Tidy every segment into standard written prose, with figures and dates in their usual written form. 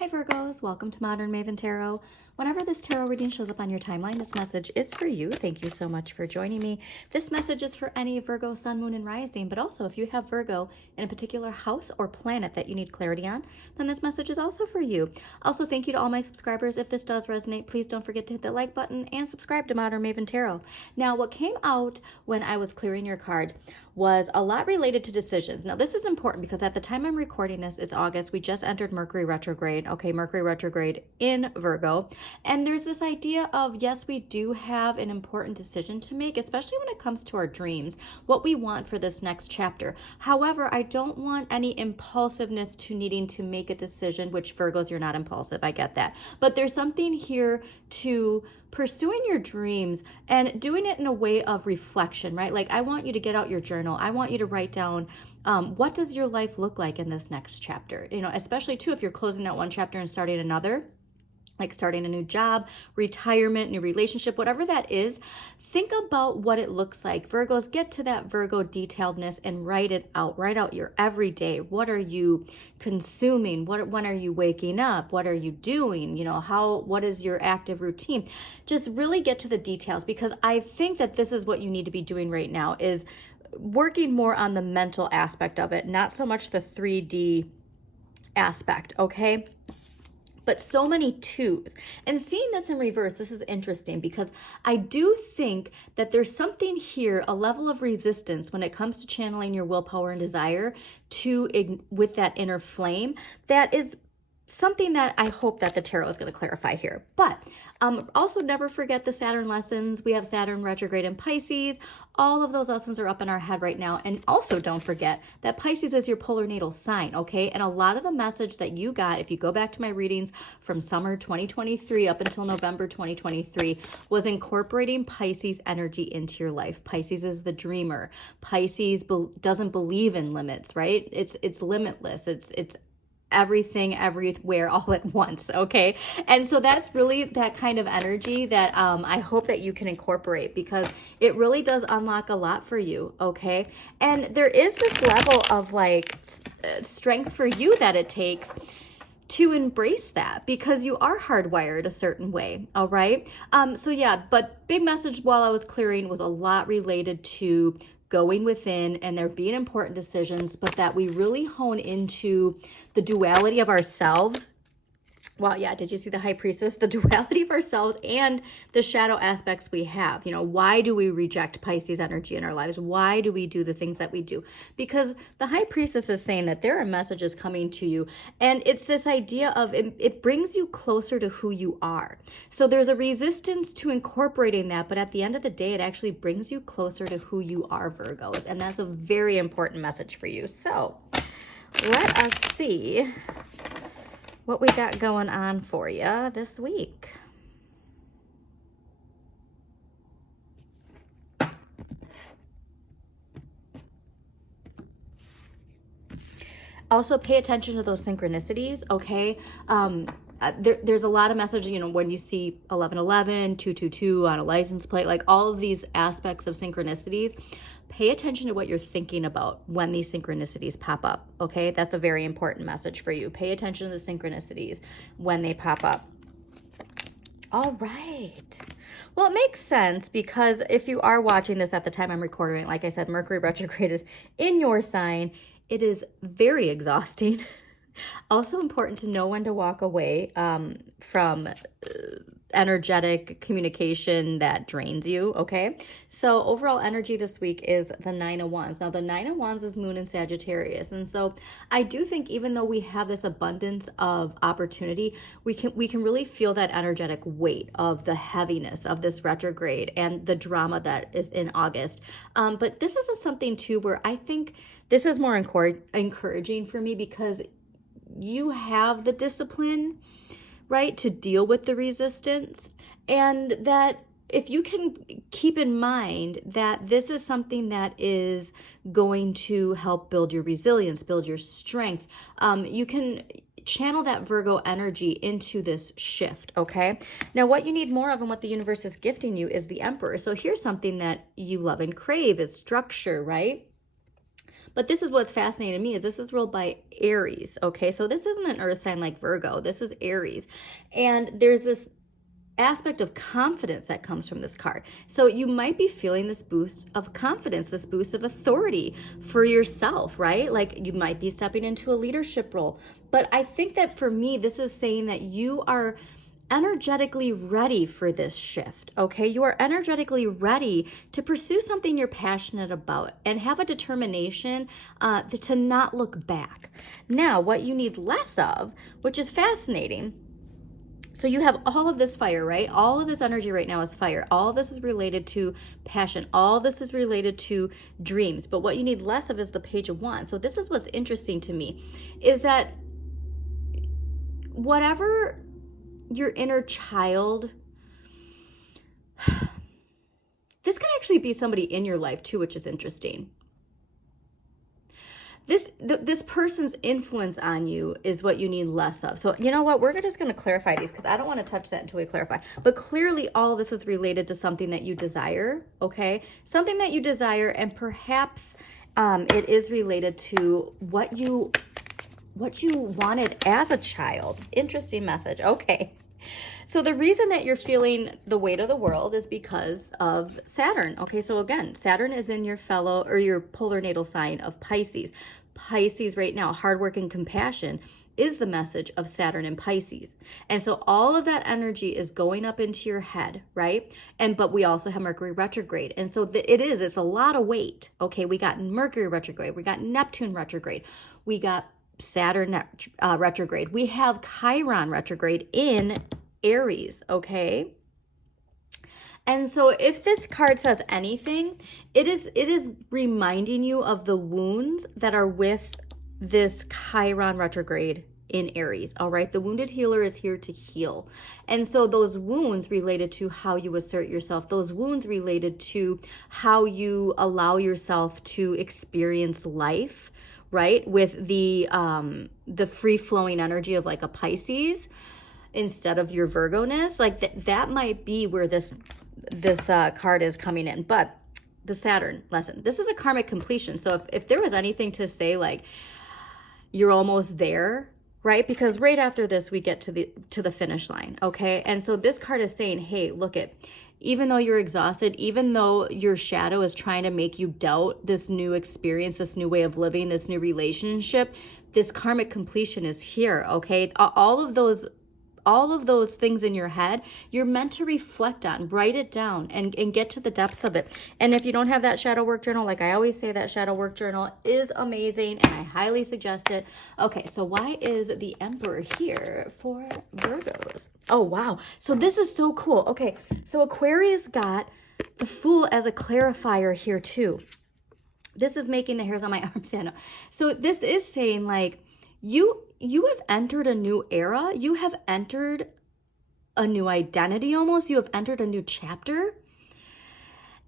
Hi Virgos, welcome to Modern Maven Tarot. Whenever this tarot reading shows up on your timeline, this message is for you. Thank you so much for joining me. This message is for any Virgo, Sun, Moon, and Rising, but also if you have Virgo in a particular house or planet that you need clarity on, then this message is also for you. Also, thank you to all my subscribers. If this does resonate, please don't forget to hit the like button and subscribe to Modern Maven Tarot. Now, what came out when I was clearing your cards was a lot related to decisions. Now, this is important because at the time I'm recording this, it's August. We just entered Mercury retrograde. Okay, Mercury retrograde in Virgo. And there's this idea of, yes, we do have an important decision to make, especially when it comes to our dreams, what we want for this next chapter. However, I don't want any impulsiveness to needing to make a decision, which Virgos, you're not impulsive. I get that. But there's something here to pursuing your dreams and doing it in a way of reflection, right? Like, I want you to get out your journal. I want you to write down, what does your life look like in this next chapter? You know, especially too, if you're closing out one chapter and starting another, like starting a new job, retirement, new relationship, whatever that is, think about what it looks like. Virgos, get to that Virgo detailedness and write it out. Write out your everyday. What are you consuming? When are you waking up? What are you doing? You know, what is your active routine? Just really get to the details, because I think that this is what you need to be doing right now, is working more on the mental aspect of it, not so much the 3D aspect, okay? But so many twos. And seeing this in reverse, this is interesting, because I do think that there's something here, a level of resistance when it comes to channeling your willpower and desire with that inner flame, that is something that I hope that the tarot is going to clarify here. But also never forget the Saturn lessons. We have Saturn retrograde in Pisces. All of those lessons are up in our head right now. And also don't forget that Pisces is your polar natal sign, okay? And a lot of the message that you got, if you go back to my readings from summer 2023 up until November 2023, was incorporating Pisces energy into your life. Pisces is the dreamer. Pisces doesn't believe in limits, right? It's limitless. It's everything, everywhere, all at once, okay? And so that's really that kind of energy that I hope that you can incorporate, because it really does unlock a lot for you, okay? And there is this level of like strength for you that it takes to embrace that, because you are hardwired a certain way, all right? So yeah, but big message while I was clearing was a lot related to going within and there being important decisions, but that we really hone into the duality of ourselves. Well, yeah, did you see the High Priestess? The duality of ourselves and the shadow aspects we have. You know, why do we reject Pisces energy in our lives? Why do we do the things that we do? Because the High Priestess is saying that there are messages coming to you. And it's this idea of it brings you closer to who you are. So there's a resistance to incorporating that. But at the end of the day, it actually brings you closer to who you are, Virgos. And that's a very important message for you. So let us see what we got going on for you this week. Also, pay attention to those synchronicities, okay? There's a lot of messaging, you know, when you see 1111, 222 on a license plate, like all of these aspects of synchronicities. Pay attention to what you're thinking about when these synchronicities pop up, okay? That's a very important message for you. Pay attention to the synchronicities when they pop up. All right. Well, it makes sense, because if you are watching this at the time I'm recording, like I said, Mercury retrograde is in your sign. It is very exhausting. Also important to know when to walk away from energetic communication that drains you, okay? So overall energy this week is the Nine of Wands. Now, the Nine of Wands is Moon in Sagittarius. And so I do think, even though we have this abundance of opportunity, we can really feel that energetic weight of the heaviness of this retrograde and the drama that is in August. But this is something too where I think this is more encouraging for me, because you have the discipline, right, to deal with the resistance. And that if you can keep in mind that this is something that is going to help build your resilience, build your strength, you can channel that Virgo energy into this shift, okay? Now, what you need more of and what the universe is gifting you is the Emperor. So here's something that you love and crave is structure, right? But this is what's fascinating to me, is this is ruled by Aries, okay? So this isn't an earth sign like Virgo. This is Aries. And there's this aspect of confidence that comes from this card. So you might be feeling this boost of confidence, this boost of authority for yourself, right? Like you might be stepping into a leadership role. But I think that for me, this is saying that you are energetically ready for this shift, okay? You are energetically ready to pursue something you're passionate about and have a determination to not look back. Now, what you need less of, which is fascinating, so you have all of this fire, right? All of this energy right now is fire. All of this is related to passion. All of this is related to dreams. But what you need less of is the Page of Wands. So this is what's interesting to me, is that whatever your inner child, this could actually be somebody in your life too, which is interesting. This person's influence on you is what you need less of. So you know what? We're just going to clarify these because I don't want to touch that until we clarify. But clearly all of this is related to something that you desire, okay? Something that you desire, and perhaps it is related to what you wanted as a child. Interesting message. Okay. So the reason that you're feeling the weight of the world is because of Saturn. Okay, so again, Saturn is in your your polar natal sign of Pisces. Pisces right now, hard work and compassion, is the message of Saturn in Pisces. And so all of that energy is going up into your head, right? But we also have Mercury retrograde. And so it's a lot of weight. Okay, we got Mercury retrograde, we got Neptune retrograde, we got Saturn retrograde, we have Chiron retrograde in Aries, okay? And so if this card says anything, it is reminding you of the wounds that are with this Chiron retrograde in Aries, all right? The wounded healer is here to heal. And so those wounds related to how you assert yourself, those wounds related to how you allow yourself to experience life, right? With the free-flowing energy of like a Pisces, instead of your Virgo-ness, like that might be where this card is coming in. But the Saturn lesson, this is a karmic completion. So if there was anything to say, like you're almost there, right? Because right after this we get to the finish line, okay? And so this card is saying, hey, look even though you're exhausted, even though your shadow is trying to make you doubt this new experience, this new way of living, this new relationship, this karmic completion is here, okay? All of those things in your head, you're meant to reflect on, write it down, and get to the depths of it. And if you don't have that shadow work journal, like I always say, that shadow work journal is amazing, and I highly suggest it. Okay, so why is the Emperor here for Virgos? Oh, wow. So this is so cool. Okay, so Aquarius got the Fool as a clarifier here too. This is making the hairs on my arm stand up. So this is saying, like, you have entered a new era. You have entered a new identity almost. You have entered a new chapter.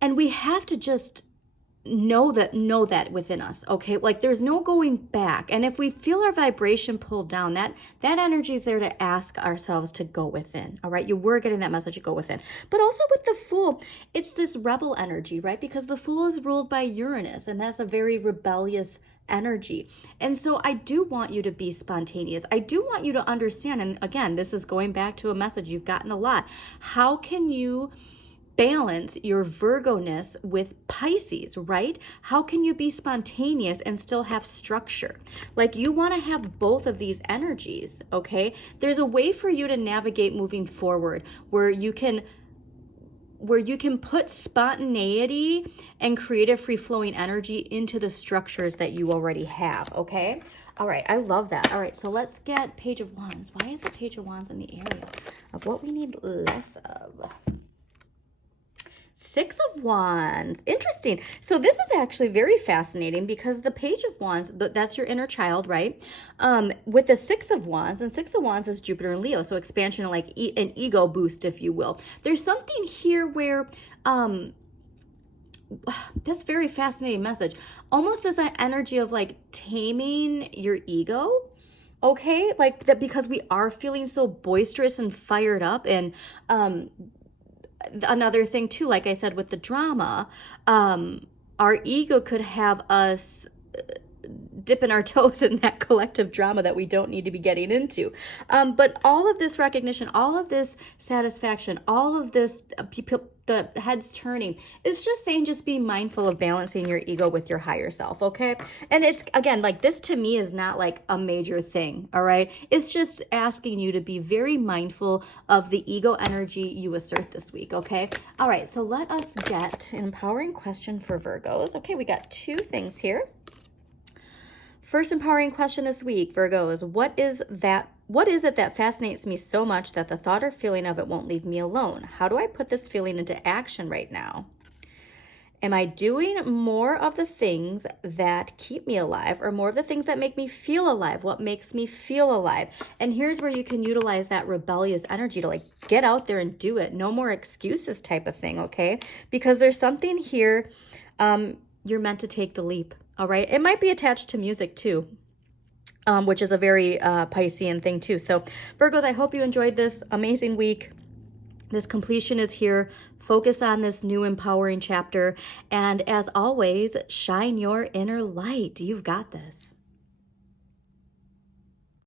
And we have to just know that within us, okay? Like there's no going back. And if we feel our vibration pulled down, that energy is there to ask ourselves to go within, all right? You were getting that message to go within. But also with the Fool, it's this rebel energy, right? Because the Fool is ruled by Uranus, and that's a very rebellious energy. And so I do want you to be spontaneous. I do want you to understand, and again, this is going back to a message you've gotten a lot. How can you balance your Virgo-ness with Pisces, right? How can you be spontaneous and still have structure? Like you want to have both of these energies, okay? There's a way for you to navigate moving forward where you can put spontaneity and creative free-flowing energy into the structures that you already have, okay? All right, I love that. All right, so let's get Page of Wands. Why is the Page of Wands in the area of what we need less of? Six of Wands. Interesting. So this is actually very fascinating because the Page of Wands, that's your inner child, right? With the Six of Wands, and Six of Wands is Jupiter and Leo, so expansion, like an ego boost, if you will. There's something here where, that's very fascinating message. Almost as an energy of like taming your ego. Okay, like that, because we are feeling so boisterous and fired up. And another thing too, like I said, with the drama, our ego could have us dipping our toes in that collective drama that we don't need to be getting into. But all of this recognition, all of this satisfaction, all of this, the heads turning, it's just saying, just be mindful of balancing your ego with your higher self, okay? And it's, again, like, this to me is not like a major thing, all right? It's just asking you to be very mindful of the ego energy you assert this week, okay? All right, so let us get an empowering question for Virgos. Okay, we got 2 things here. First empowering question this week, Virgo, is what is it that fascinates me so much that the thought or feeling of it won't leave me alone? How do I put this feeling into action right now? Am I doing more of the things that keep me alive or more of the things that make me feel alive? What makes me feel alive? And here's where you can utilize that rebellious energy to, like, get out there and do it. No more excuses type of thing, okay? Because there's something here, you're meant to take the leap. All right, it might be attached to music too, which is a very Piscean thing too. So Virgos, I hope you enjoyed this amazing week. This completion is here. Focus on this new empowering chapter. And as always, shine your inner light. You've got this.